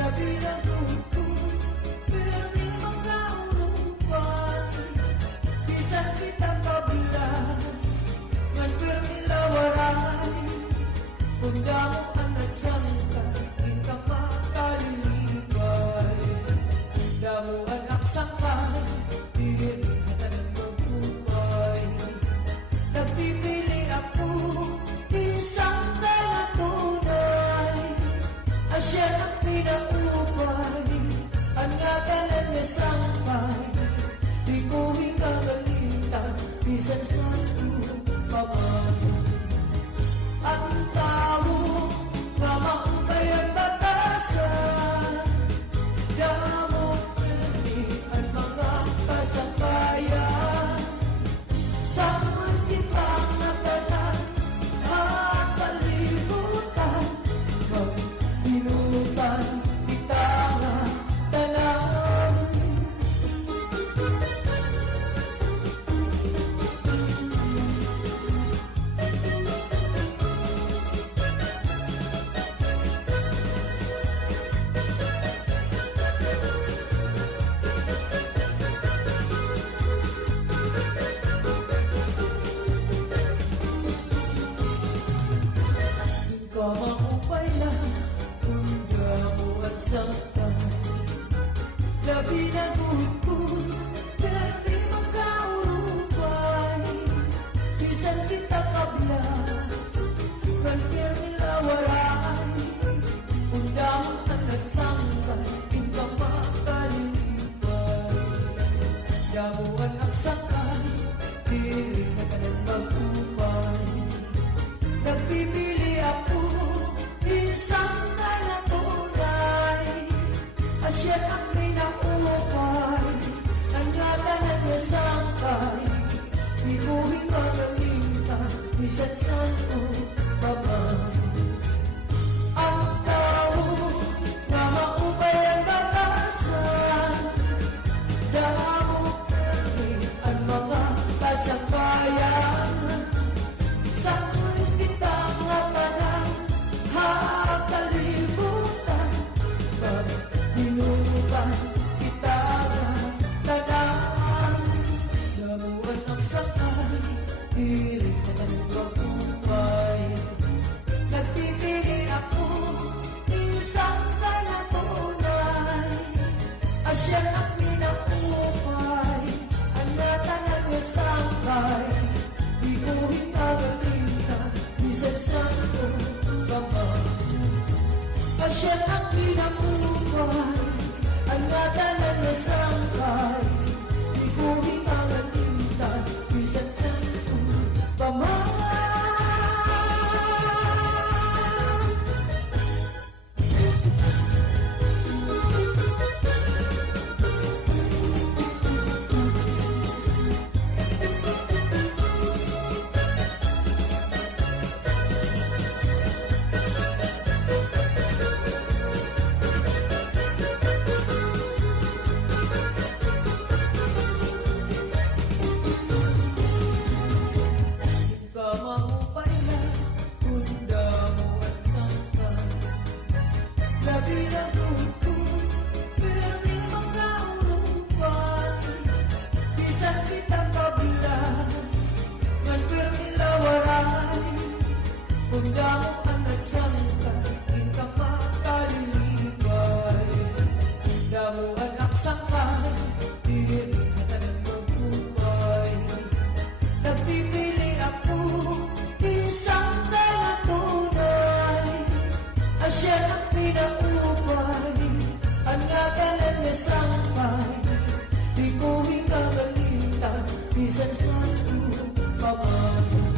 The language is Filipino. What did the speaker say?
labi ng kuko, pero di makaurupay. Bisan kita kablas, ngan permi lawaray. Kung damo ang nagsangka, kita makalilibay. Damo ang nagsangka, dili ka tanang magupay. Nagpipili ako, isang na tunay. Asya ang pinaupay, ang ngatanan niya sampay. Di ko hingagalintan, bisan sa tupamay. Ang tao nga maupay ang batasan, damo pwede ang mga kasangkayan. Sa kitang natanan at kalimutan, magbinutan kita nga tanan. Kamaupay na, unda mo at sampay. Labi na gugod, pero di makaurupay. Bisan kita kablas, ngan permi lawaray. Unda mo at nagsangkay, kita makalilipay. Damuan ang sakay, dili na ka nang magupay. Nagpipili ako, isang na tunay. Asya ang pinaupay, ang ngatanan niya sangkay. Di ko hingagalintan, bisan sa tupamay. Ang tao na maupay ang batasan, damo pwede ang mga kasangkayan. Sa kitang tanan, hakalimutan, magbinutan kita nga tanan. Damuan ang sakay, dili ka tanong magupay. Nagpipili ako, isang na tunay. Asya ang pinaupay, ang natanan niya sangkay. Di ko hingagalintan, bisan sa tupamay. Asya ang pinaupay, ang ngatanan niya sangkay. Di ko hingagalintan, bisan sa tupamay. Kamaupay na, unda mo at sangkay. Labi na gugod, pero di makaurupay. Bisan kita kablas, ngan permi lawaray. Unda mo ang nagsangkay, kita makalilibay. Damo ang nagsangkay, dili ka tanang magupay. Nagpipili ako, isang na tunay. Asya ang pinaupay, ang ngatanan niya sangkay. Di ko hingagalintan, bisan sa tupamay.